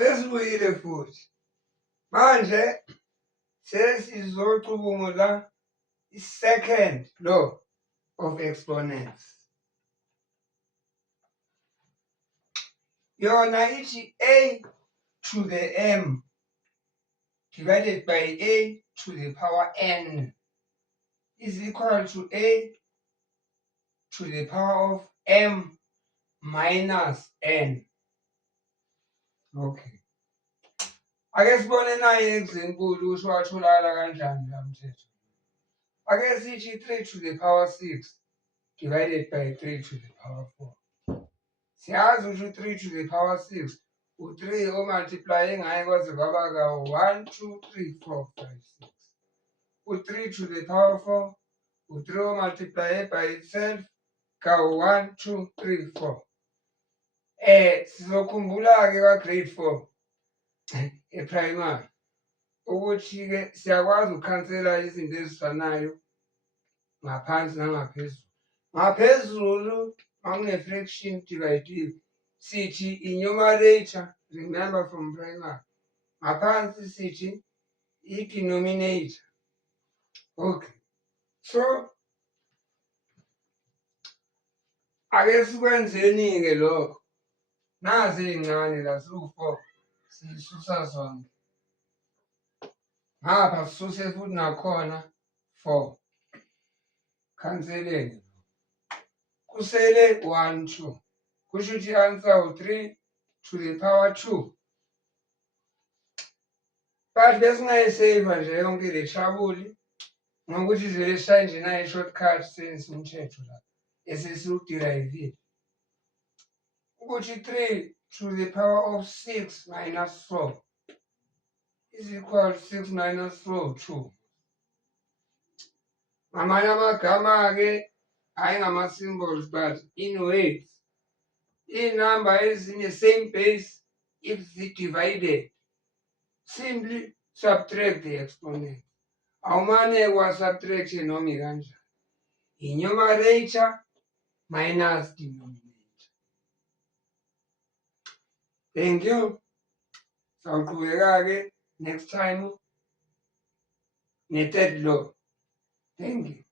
Sesibuyile futhi. Manje sesizocubungula i-second law of exponents. Yona ithi a to the m divided by a to the power n is equal to a to the power of m minus n. Okay. Ake sibone nayo i-example ukuthi watholakala kanjani la mthetho. Ake sithi 3 to the power 6 divided by 3 to the power 4. Siyazi ukuthi 3 to the power 6 u-3 omultiplaye ngaye kwaze kwaba ka-1, 2, 3, 4, 5, 6. U-3 to the power 4 u-3 omultiplaye by itself ka-1, 2, 3, 4. Sizokhumbula-ke ka-grade 4 e-primary ukuthi-ke siyakwazi ukukhansela izinto ezifanayo ngaphansi nangaphezulu. Ngaphezulu makune-fraction dividiwe sithi i-numerator, remember from primary. Ngaphansi sithi i-denominator. Okay. So ake sikwenzeni-ke lokho. Nazi ey'ncane la ziwu-4 sisusa zonke. Ngapha sisuse futhi nakhona 4. Khanseleni. Kusele 1, 2. Kusho ukuthi i-answer u-3 to the power 2. But besingayiseva nje yonke le shabuli ngokuthi vele sishaye nje nayo i-shortcut senzise umthetho la esesiwuderayivile. Ukuthi 3 to the power of 6 minus 4 is equal to 6 minus 4, 2. Ngamanye amagama-ke hhayi ngama-symbols but in words. Iy'namba ezine same base if zi-divided. Simply subtract the exponent. Awumane kwa-subtract noma ikanjani. I-numerator minus denominator. Thank you. Sawuqhubeka-ke next time ne-third law. Thank you.